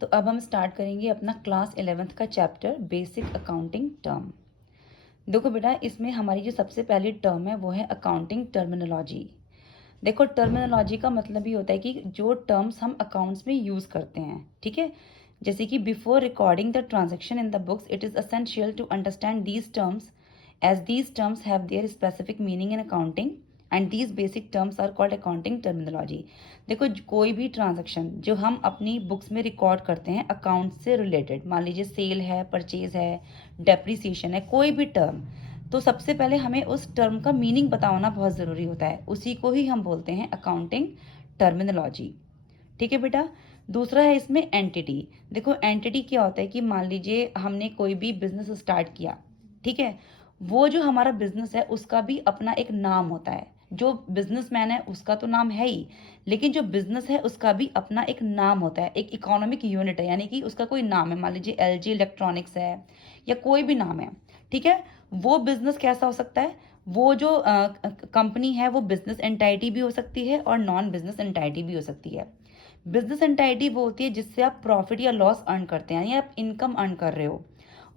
तो अब हम स्टार्ट करेंगे अपना क्लास 11th का चैप्टर बेसिक अकाउंटिंग टर्म। देखो बेटा, इसमें हमारी जो सबसे पहली टर्म है वो है अकाउंटिंग टर्मिनोलॉजी। देखो, टर्मिनोलॉजी का मतलब ही होता है कि जो टर्म्स हम अकाउंट्स में यूज करते हैं, ठीक है। जैसे कि before recording the transaction in the books it is essential to understand these terms as these terms have their specific meaning in accounting and these basic terms are called accounting terminology. देखो, कोई भी transaction जो हम अपनी books में record करते हैं account से रिलेटेड, मान लीजिए सेल है, परचेज है, डेप्रिसिएशन है, कोई भी टर्म, तो सबसे पहले हमें उस टर्म का मीनिंग पता होना बहुत ज़रूरी होता है। उसी को ही हम बोलते हैं अकाउंटिंग टर्मिनोलॉजी। ठीक है बेटा। दूसरा है इसमें एंटिटी। देखो, एंटिटी क्या होता है कि मान लीजिए हमने कोई भी बिजनेस स्टार्ट किया, ठीक है। वो जो हमारा बिजनेस है उसका भी अपना एक नाम होता है। जो बिजनेसमैन है उसका तो नाम है ही, लेकिन जो बिजनेस है उसका भी अपना एक नाम होता है, एक इकोनॉमिक यूनिट है, यानी कि उसका कोई नाम है। मान लीजिए एलजी इलेक्ट्रॉनिक्स है या कोई भी नाम है, ठीक है। वो बिजनेस कैसा हो सकता है, वो जो कंपनी है वो बिजनेस एंटाइटी भी हो सकती है और नॉन बिजनेस एंटाइटी भी हो सकती है। बिजनेस एंटाइटी वो होती है जिससे आप प्रॉफिट या लॉस अर्न करते हैं, यानी आप इनकम अर्न कर रहे हो।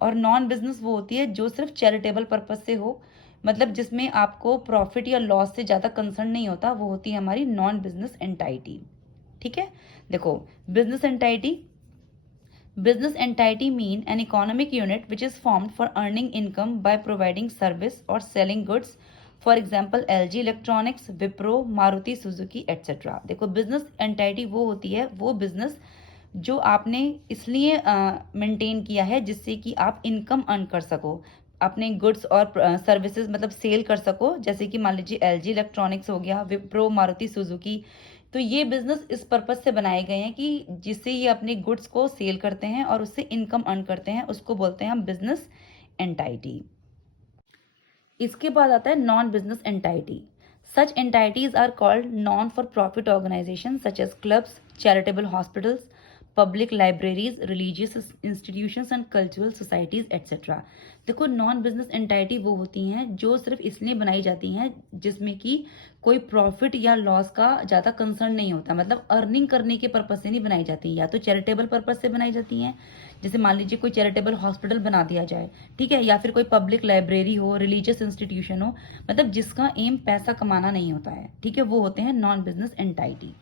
और नॉन बिजनेस वो होती है जो सिर्फ चैरिटेबल पर्पज से हो, मतलब जिसमें आपको प्रॉफिट या लॉस से ज़्यादा कंसर्न नहीं होता, वो होती है हमारी नॉन बिजनेस एंटाइटी। ठीक है। देखो, business entity, business entity mean an economic unit which is formed for earning income by providing service or selling goods. For example, LG Electronics, Wipro, Maruti Suzuki, etc. देखो, business entity वो होती है, वो business जो आपने इसलिए maintain किया है जिससे कि आप इनकम अर्न कर सको, अपने गुड्स और सर्विसेज मतलब सेल कर सको। जैसे कि मान लीजिए एलजी इलेक्ट्रॉनिक्स हो गया, विप्रो, मारुति सुजुकी। तो ये बिजनेस इस पर्पज से बनाए गए हैं कि जिससे ये अपने गुड्स को सेल करते हैं और उससे इनकम अर्न करते हैं, उसको बोलते हैं हम बिजनेस एंटाइटी। इसके बाद आता है non business entity. Such entities are called non for profit organisation such as clubs, charitable hospitals, public libraries, religious institutions and cultural societies etcetera. देखो, नॉन बिजनेस एंटाइटी वो होती हैं जो सिर्फ इसलिए बनाई जाती हैं जिसमें कि कोई प्रॉफिट या लॉस का ज़्यादा कंसर्न नहीं होता, मतलब अर्निंग करने के पर्पज से नहीं बनाई जाती, या तो चैरिटेबल पर्पज से बनाई जाती हैं, जैसे मान लीजिए कोई चैरिटेबल हॉस्पिटल बना दिया जाए, ठीक है, या फिर कोई पब्लिक लाइब्रेरी हो, रिलीजियस इंस्टीट्यूशन हो, मतलब जिसका एम पैसा कमाना नहीं होता है, ठीक है, वो होते हैं नॉन बिजनेस एंटाइटी।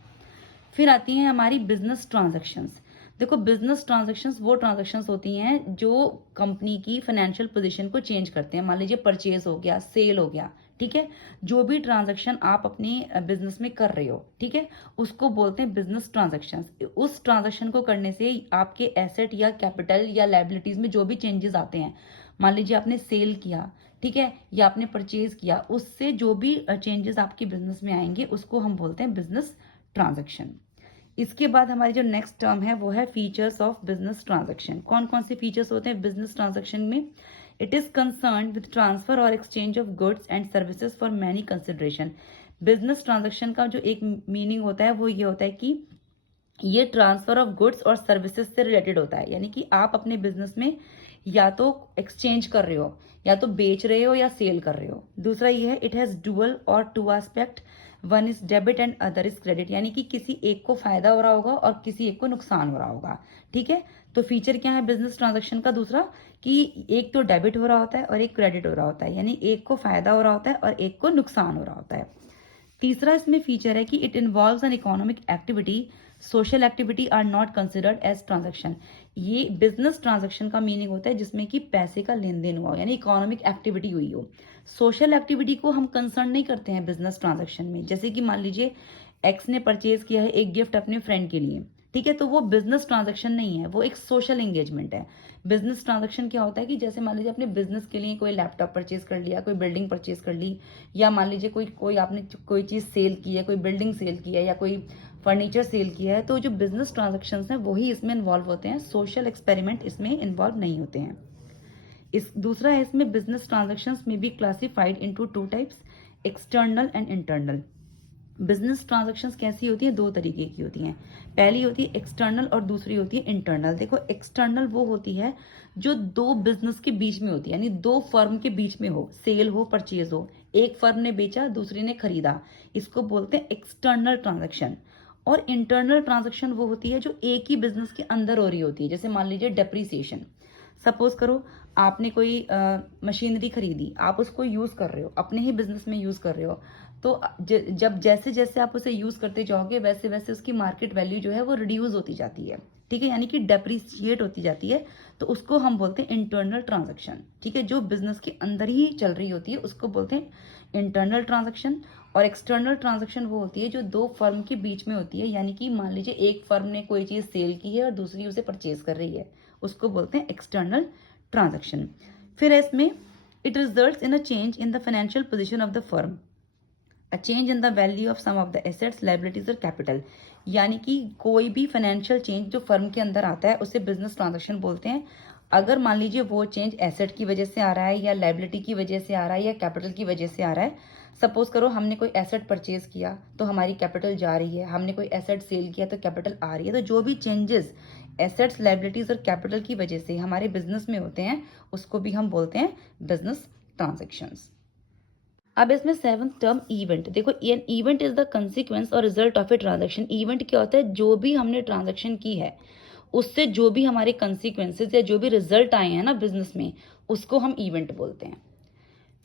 फिर आती हैं हमारी बिजनेस ट्रांजैक्शंस। देखो, बिजनेस ट्रांजैक्शंस वो ट्रांजैक्शंस होती हैं जो कंपनी की फाइनेंशियल पोजीशन को चेंज करते हैं। मान लीजिए परचेज हो गया, सेल हो गया, ठीक है। जो भी ट्रांजैक्शन आप अपने बिजनेस में कर रहे हो, ठीक है, उसको बोलते हैं बिजनेस ट्रांजैक्शंस। उस ट्रांजैक्शन को करने से आपके एसेट या कैपिटल या लायबिलिटीज में जो भी चेंजेस आते हैं, मान लीजिए आपने सेल किया, ठीक है, या आपने परचेज किया, उससे जो भी चेंजेस आपके बिजनेस में आएंगे उसको हम बोलते हैं बिजनेस ट्रांजैक्शन। इसके बाद हमारी जो नेक्स्ट टर्म है वो है फीचर्स ऑफ बिजनेस ट्रांजैक्शन। कौन कौन से फीचर्स होते हैं बिजनेस ट्रांजैक्शन में? It is concern with transfer और exchange of goods and services for many consideration. Business transaction का जो एक मीनिंग होता है वो ये होता है कि ये ट्रांसफर ऑफ गुड्स और सर्विसेज से रिलेटेड होता है, यानी कि आप अपने बिजनेस में या तो एक्सचेंज कर रहे हो, या तो बेच रहे हो या सेल कर रहे हो। दूसरा ये है इट हैज डुअल और to aspect, one is debit and other is credit, यानी कि किसी एक को फायदा हो रहा होगा और किसी एक को नुकसान हो रहा होगा, ठीक है। तो फीचर क्या है बिजनेस ट्रांजैक्शन का दूसरा, कि एक तो डेबिट हो रहा होता है और एक क्रेडिट हो रहा होता है, यानी एक को फायदा हो रहा होता है और एक को नुकसान हो रहा होता है। तीसरा इसमें फीचर है कि it involves an economic activity, social activity are not considered as transaction. ये बिजनेस ट्रांजैक्शन का मीनिंग होता है जिसमें कि पैसे का लेन देन हुआ हो, यानी इकोनॉमिक एक्टिविटी हुई हो। सोशल एक्टिविटी को हम कंसर्न नहीं करते हैं बिजनेस ट्रांजैक्शन में। जैसे कि मान लीजिए एक्स ने परचेज किया है एक गिफ्ट अपने फ्रेंड के लिए, ठीक है, तो वो बिजनेस ट्रांजैक्शन नहीं है, वो एक सोशल एंगेजमेंट है। बिजनेस ट्रांजैक्शन क्या होता है कि जैसे मान लीजिए अपने बिजनेस के लिए कोई लैपटॉप परचेज कर लिया, कोई बिल्डिंग परचेज कर ली, या मान लीजिए कोई कोई आपने कोई चीज सेल की है, कोई बिल्डिंग सेल की है या कोई फर्नीचर सेल किया है, तो जो बिजनेस ट्रांजैक्शंस हैं वही इसमें इन्वॉल्व होते हैं, सोशल एक्सपेरिमेंट इसमें इन्वॉल्व नहीं होते हैं। इस दूसरा है इसमें बिजनेस ट्रांजैक्शंस में be classified into two types, external and internal. Business transactions कैसी होती हैं? दो तरीके की होती हैं। पहली होती है एक्सटर्नल और दूसरी होती है इंटरनल। देखो, एक्सटर्नल वो होती है जो दो बिजनेस के बीच में होती है, यानी दो फर्म के बीच में हो, सेल हो, परचेज हो, एक फर्म ने बेचा दूसरी ने खरीदा, इसको बोलते हैं एक्सटर्नल ट्रांजैक्शन। और इंटरनल ट्रांजैक्शन वो होती है जो एक ही बिजनेस के अंदर हो रही होती है। जैसे मान लीजिए डेप्रीसिएशन, सपोज करो आपने कोई मशीनरी खरीदी, आप उसको यूज़ कर रहे हो, अपने ही बिजनेस में यूज़ कर रहे हो, तो जब जैसे जैसे आप उसे यूज़ करते जाओगे वैसे वैसे उसकी मार्केट वैल्यू जो है वो रिड्यूस होती जाती है, ठीक है, यानी कि डेप्रिसिएट होती जाती है। तो उसको हम बोलते हैं इंटरनल ट्रांजैक्शन, ठीक है, जो बिजनेस के अंदर ही चल रही होती है उसको बोलते हैं इंटरनल ट्रांजैक्शन। और एक्सटर्नल ट्रांजैक्शन वो होती है जो दो फर्म के बीच में होती है, यानी कि मान लीजिए एक फर्म ने कोई चीज़ सेल की है और दूसरी उसे परचेज कर रही है, उसको बोलते हैं एक्सटर्नल ट्रांजैक्शन। फिर इसमें it results in a change in the financial position of the firm, a change in the value of some of the assets, liabilities और कैपिटल। यानी कि कोई भी फाइनेंशियल चेंज जो फर्म के अंदर आता है उसे बिजनेस ट्रांजैक्शन बोलते हैं। अगर मान लीजिए वो चेंज एसेट की वजह से आ रहा है या लायबिलिटी की वजह से आ रहा है या कैपिटल की वजह से आ रहा है, सपोज करो हमने कोई एसेट परचेज किया तो हमारी कैपिटल जा रही है, हमने कोई एसेट सेल किया तो कैपिटल आ रही है। तो जो भी चेंजेस एसेट्स, लायबिलिटीज और कैपिटल की वजह से हमारे बिजनेस में होते हैं उसको भी हम बोलते हैं बिजनेस ट्रांजेक्शन्स। अब इसमें सेवंथ टर्म इवेंट, देखो an event is the consequence और result of a transaction. Event क्या होता है, जो भी हमने ट्रांजैक्शन की है उससे जो भी हमारे कंसिक्वेंसेस या जो भी रिजल्ट आए हैं ना बिजनेस में, उसको हम इवेंट बोलते हैं।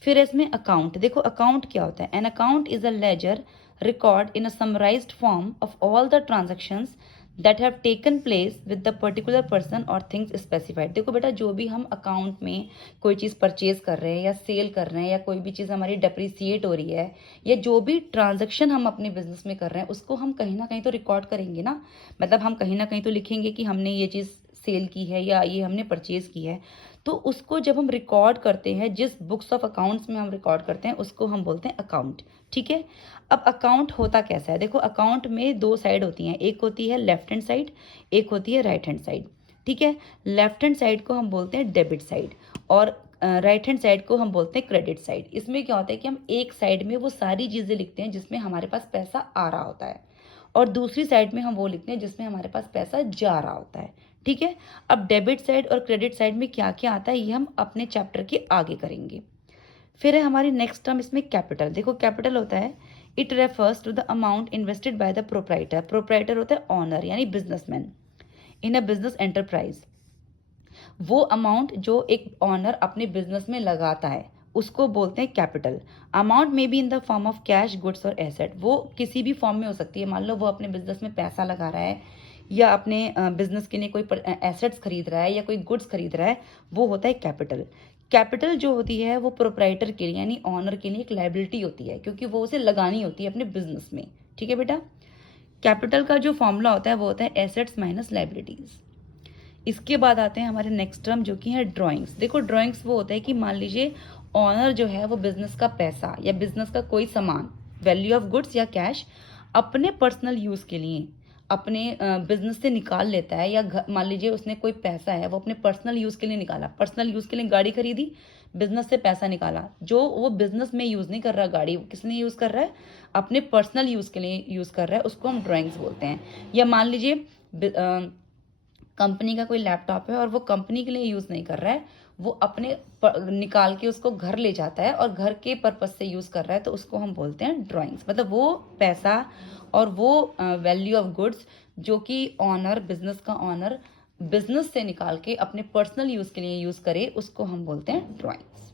फिर इसमें अकाउंट, देखो अकाउंट क्या होता है, an account is a ledger record in a summarised form of all the transactions that have taken place with the particular person और थिंग्स स्पेसिफाइड। देखो बेटा, जो भी हम अकाउंट में कोई चीज़ परचेज कर रहे हैं या सेल कर रहे हैं या कोई भी चीज़ हमारी डेप्रिसिएट हो रही है या जो भी ट्रांजैक्शन हम अपने बिजनेस में कर रहे हैं उसको हम कहीं ना कहीं तो रिकॉर्ड करेंगे ना, मतलब हम कहीं ना कहीं तो लिखेंगे कि हमने ये चीज़ सेल की है या ये हमने परचेज की है। तो उसको जब हम रिकॉर्ड करते हैं, जिस बुक्स ऑफ अकाउंट्स में हम रिकॉर्ड करते हैं उसको हम बोलते हैं अकाउंट, ठीक है। अब अकाउंट होता कैसा है, देखो अकाउंट में दो साइड होती हैं, एक होती है लेफ्ट हैंड साइड, एक होती है राइट हैंड साइड, ठीक है। लेफ्ट हैंड साइड को हम बोलते हैं डेबिट साइड और राइट हैंड साइड को हम बोलते हैं क्रेडिट साइड। इसमें क्या होता है कि हम एक साइड में वो सारी चीज़ें लिखते हैं जिसमें हमारे पास पैसा आ रहा होता है और दूसरी साइड में हम वो लिखते हैं जिसमें हमारे पास पैसा जा रहा होता है, ठीक है। अब डेबिट साइड और क्रेडिट साइड में क्या क्या आता है ये हम अपने चैप्टर के आगे करेंगे। फिर है हमारी नेक्स्ट टर्म इसमें कैपिटल। देखो कैपिटल होता है, it refers to the amount invested by the proprietor. Proprietor होता है ऑनर यानी businessman in a business enterprise. वो अमाउंट जो एक ऑनर अपने बिजनेस में लगाता है उसको बोलते हैं कैपिटल। अमाउंट में be in the form of cash, goods और एसेट। वो किसी भी फॉर्म में हो सकती है, मान लो वो अपने बिजनेस में पैसा लगा रहा है या अपने बिजनेस के लिए कोई एसेट्स खरीद रहा है या कोई गुड्स खरीद रहा है, वो होता है कैपिटल। कैपिटल जो होती है वो प्रोप्राइटर के लिए यानी ऑनर के लिए एक लायबिलिटी होती है क्योंकि वो उसे लगानी होती है अपने बिजनेस में, ठीक है बेटा। कैपिटल का जो फॉर्मूला होता है वो होता है एसेट्स माइनस लायबिलिटीज। इसके बाद आते हैं हमारे नेक्स्ट टर्म जो कि है ड्राइंग्स। देखो ड्राइंग्स वो होता है कि मान लीजिए ऑनर जो है वो बिजनेस का पैसा या बिजनेस का कोई सामान, वैल्यू ऑफ गुड्स या कैश, अपने पर्सनल यूज के लिए अपने बिजनेस से निकाल लेता है। या मान लीजिए उसने कोई पैसा है वो अपने पर्सनल यूज के लिए निकाला, पर्सनल यूज के लिए गाड़ी खरीदी, बिजनेस से पैसा निकाला, जो वो बिजनेस में यूज नहीं कर रहा, गाड़ी किसने यूज कर रहा है, अपने पर्सनल यूज के लिए यूज कर रहा है, उसको हम ड्राइंग्स बोलते हैं। या मान लीजिए कंपनी का कोई लैपटॉप है और वो कंपनी के लिए यूज़ नहीं कर रहा है, वो अपने निकाल के उसको घर ले जाता है और घर के पर्पज से यूज़ कर रहा है, तो उसको हम बोलते हैं ड्राइंग्स। मतलब वो पैसा और वो वैल्यू ऑफ गुड्स जो कि ऑनर, बिजनेस का ऑनर बिजनेस से निकाल के अपने पर्सनल यूज़ के लिए यूज़ करे, उसको हम बोलते हैं ड्राइंग्स।